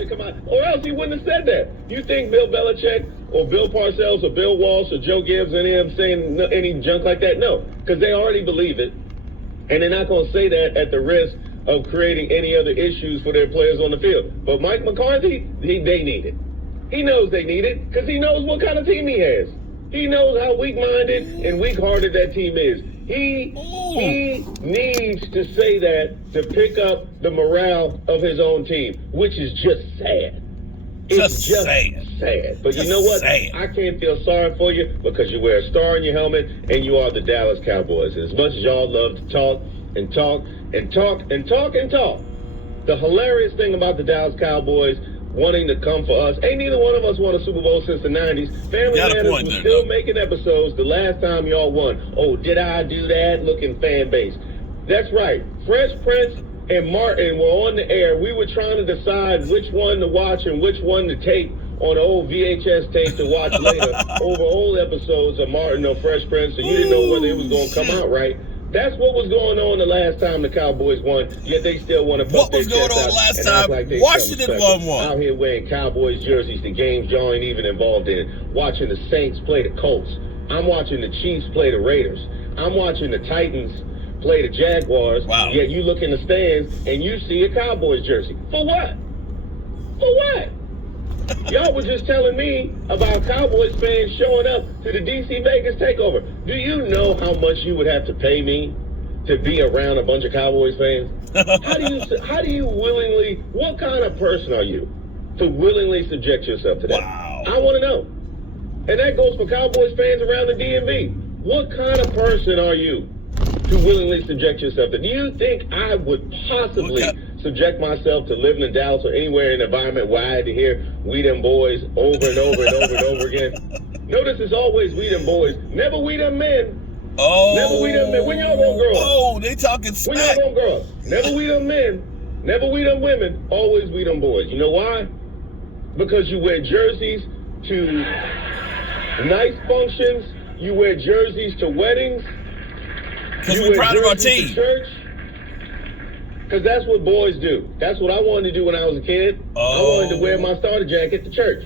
should come out, or else he wouldn't have said that. You think Bill Belichick or Bill Parcells or Bill Walsh or Joe Gibbs or any of them saying any junk like that? No, because they already believe it, and they're not going to say that at the risk of creating any other issues for their players on the field. But Mike McCarthy, they need it. He knows they need it because he knows what kind of team he has. He knows how weak-minded and weak-hearted that team is. He needs to say that to pick up the morale of his own team, which is just sad. It's just sad. But you know what? I can't feel sorry for you because you wear a star on your helmet and you are the Dallas Cowboys. And as much as y'all love to talk and talk and talk and talk and talk, the hilarious thing about the Dallas Cowboys wanting to come for us, ain't neither one of us won a Super Bowl since the 90s. Family Matters was still making episodes the last time y'all won. Oh, did I do that? Looking fan base. That's right. Fresh Prince and Martin were on the air. We were trying to decide which one to watch and which one to tape on the old VHS tape to watch later over old episodes of Martin or Fresh Prince, so you didn't know whether it was going to come out right. That's what was going on the last time the Cowboys won, yet they still want to put their chest out. What was going on last time? Like Washington won. Out here wearing Cowboys jerseys, the games y'all ain't even involved in. Watching the Saints play the Colts. I'm watching the Chiefs play the Raiders. I'm watching the Titans play the Jaguars. Wow. Yet you look in the stands and you see a Cowboys jersey. For what? For what? Y'all were just telling me about Cowboys fans showing up to the DC Vegas takeover. Do you know how much you would have to pay me to be around a bunch of Cowboys fans? How do you willingly, what kind of person are you to willingly subject yourself to that? Wow. I want to know. And that goes for Cowboys fans around the DMV. What kind of person are you to willingly subject yourself to? Do you think I would possibly subject myself to living in Dallas or anywhere in an environment where I had to hear "We Them Boys" over and over and over and over again? Notice it's always "We Them Boys," never "We Them Men." Oh, never "We Them Men." When y'all gonna grow up? Oh, they talking smack. When y'all gonna grow up? Never "We Them Men," never "We Them Women," always "We Them Boys." You know why? Because you wear jerseys to nice functions. You wear jerseys to weddings. Because we're proud of our team. Church. Because that's what boys do. That's what I wanted to do when I was a kid. I wanted to wear my starter jacket to church.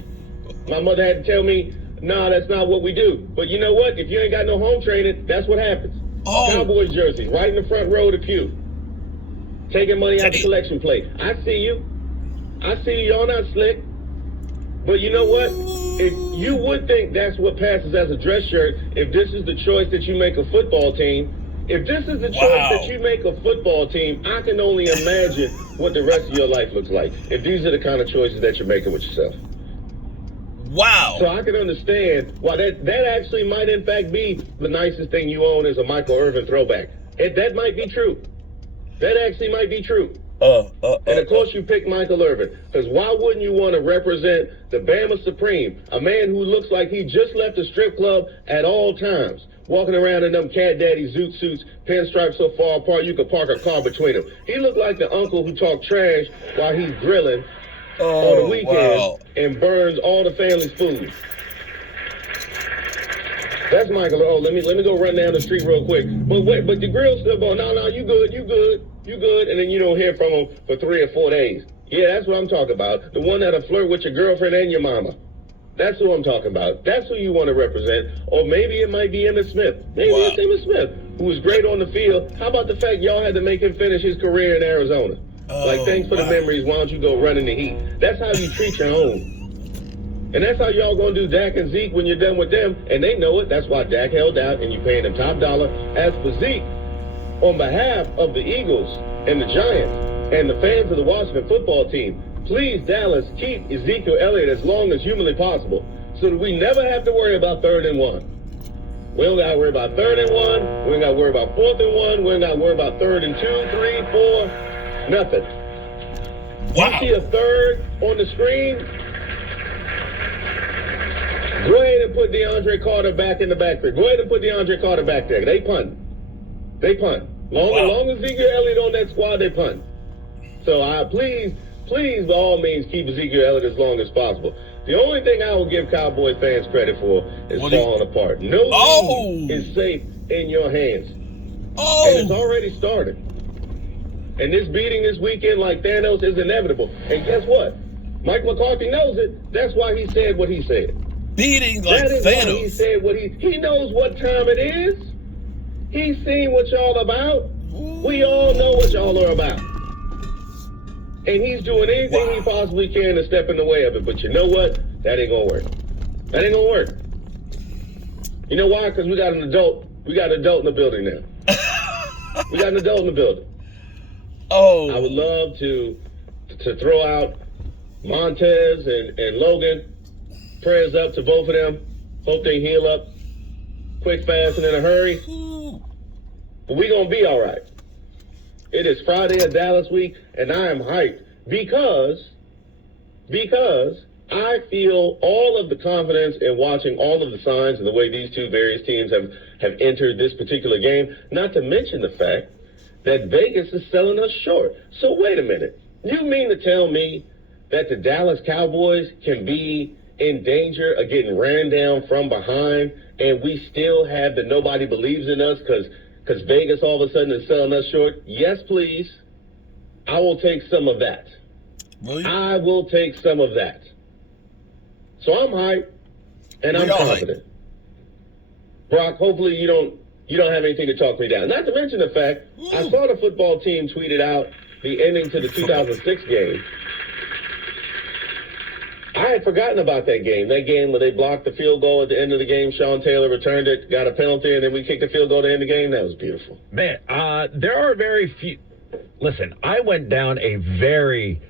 My mother had to tell me, nah, that's not what we do. But you know what? If you ain't got no home training, that's what happens. Cowboys jerseys, right in the front row of the pew. Taking money out the collection plate. I see you. I see you. Y'all not slick. But you know what? If you would think that's what passes as a dress shirt, if this is the choice that you make a football team, if this is the choice that you make a football team, I can only imagine what the rest of your life looks like. If these are the kind of choices that you're making with yourself. Wow. So I can understand why that actually might in fact be the nicest thing you own is a Michael Irvin throwback. That might be true. That actually might be true. And of course you picked Michael Irvin, because why wouldn't you want to represent the Bama Supreme, a man who looks like he just left a strip club at all times, walking around in them Cat Daddy zoot suits, pinstripes so far apart you could park a car between them. He looked like the uncle who talked trash while he's grilling on the weekend and burns all the family's food. That's Michael. Oh, let me go run down the street real quick. But wait, but the grill's still going. No, you good. And then you don't hear from him for 3 or 4 days. Yeah, that's what I'm talking about. The one that'll flirt with your girlfriend and your mama. That's who I'm talking about. That's who you want to represent. Or maybe it might be Emmitt Smith. Maybe it's Emmitt Smith, who was great on the field. How about the fact y'all had to make him finish his career in Arizona? Thanks for the memories. Why don't you go run in the heat? That's how you treat your own. And that's how y'all gonna do Dak and Zeke when you're done with them. And they know it. That's why Dak held out and you paying him top dollar. As for Zeke, on behalf of the Eagles and the Giants and the fans of the Washington football team, please, Dallas, keep Ezekiel Elliott as long as humanly possible so that we never have to worry about 3rd and 1. We don't got to worry about 3rd and 1. We ain't got to worry about 4th and 1. We ain't got to worry about 3rd and 2, 3, 4. Nothing. Wow. You see a 3rd on the screen? Go ahead and put DeAndre Carter back in the backfield. Go ahead and put DeAndre Carter back there. They punt. Long as Ezekiel Elliott on that squad, they punt. So please, by all means, keep Ezekiel Elliott as long as possible. The only thing I will give Cowboy fans credit for is falling apart. No league is safe in your hands. And it's already started. And this beating this weekend like Thanos is inevitable. And guess what? Mike McCarthy knows it. That's why he said what he said. Beating like That is why he Thanos. said what he knows what time it is. He's seen what y'all about. We all know what y'all are about. And he's doing anything he possibly can to step in the way of it. But you know what? That ain't gonna work. That ain't gonna work. You know why? Because we got an adult. We got an adult in the building now. We got an adult in the building. Oh. I would love to throw out Montez and Logan. Prayers up to both of them. Hope they heal up quick, fast, and in a hurry. But we gonna be all right. It is Friday at Dallas week, and I am hyped because I feel all of the confidence in watching all of the signs and the way these two various teams have entered this particular game, not to mention the fact that Vegas is selling us short. So wait a minute. You mean to tell me that the Dallas Cowboys can be in danger of getting ran down from behind, and we still have the nobody believes in us because Vegas all of a sudden is selling us short? Yes, please. I will take some of that. Really? I will take some of that. So I'm hyped, and I'm confident. Brock, hopefully you don't have anything to talk me down. Not to mention the fact, I saw the football team tweeted out the ending to the 2006 game. I had forgotten about that game where they blocked the field goal at the end of the game. Sean Taylor returned it, got a penalty, and then we kicked the field goal to end the game. That was beautiful. Man, there are very few. Listen, I went down a very,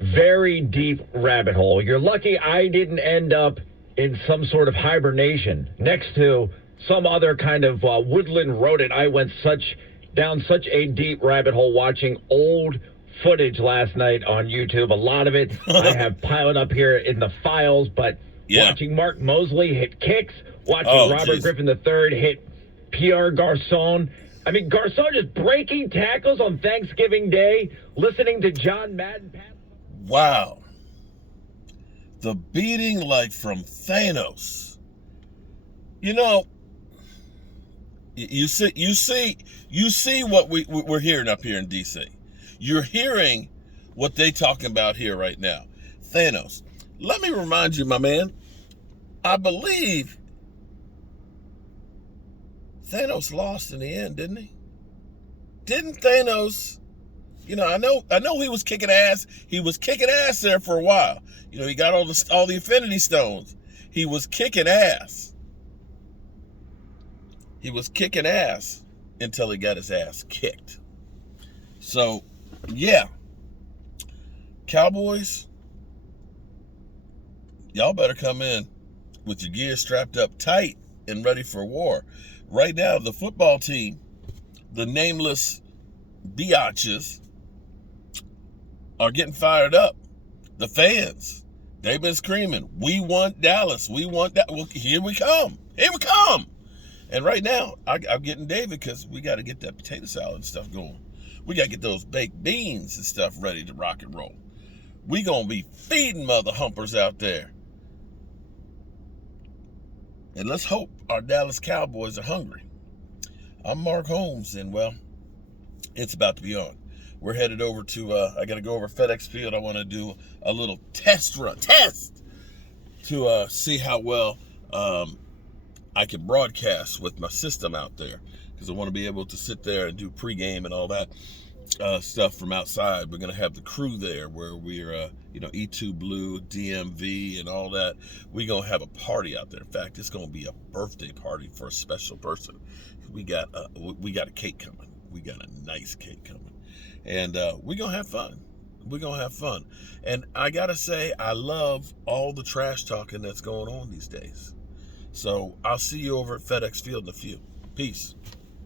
very deep rabbit hole. You're lucky I didn't end up in some sort of hibernation next to some other kind of woodland rodent. I went down such a deep rabbit hole watching old footage last night on YouTube. A lot of it I have piled up here in the files, but watching Mark Mosley hit kicks, watching Robert Griffin III hit Pierre Garçon. I mean, Garçon just breaking tackles on Thanksgiving Day, listening to John Madden. Wow. The beating like from Thanos. You know, you see what we're hearing up here in DC. You're hearing what they talking about here right now. Thanos. Let me remind you, my man, I believe Thanos lost in the end, didn't he? Didn't Thanos, I know he was kicking ass. He was kicking ass there for a while. He got all the Infinity Stones. He was kicking ass. He was kicking ass until he got his ass kicked. So, yeah. Cowboys, y'all better come in with your gear strapped up tight and ready for war. Right now, the football team, the nameless biatches, are getting fired up. The fans, they've been screaming, we want Dallas. We want that. Well, here we come. Here we come. And right now, I'm getting David because we got to get that potato salad and stuff going. We got to get those baked beans and stuff ready to rock and roll. We going to be feeding mother humpers out there. And let's hope our Dallas Cowboys are hungry. I'm Mark Holmes, and, well, it's about to be on. We're headed over to, I got to go over FedEx Field. I want to do a little test to see how well I can broadcast with my system out there, because I want to be able to sit there and do pregame and all that stuff from outside. We're going to have the crew there where we're, E2 Blue, DMV, and all that. We're going to have a party out there. In fact, it's going to be a birthday party for a special person. We got a cake coming. We got a nice cake coming. And we're going to have fun. We're going to have fun. And I got to say, I love all the trash talking that's going on these days. So I'll see you over at FedEx Field in a few. Peace.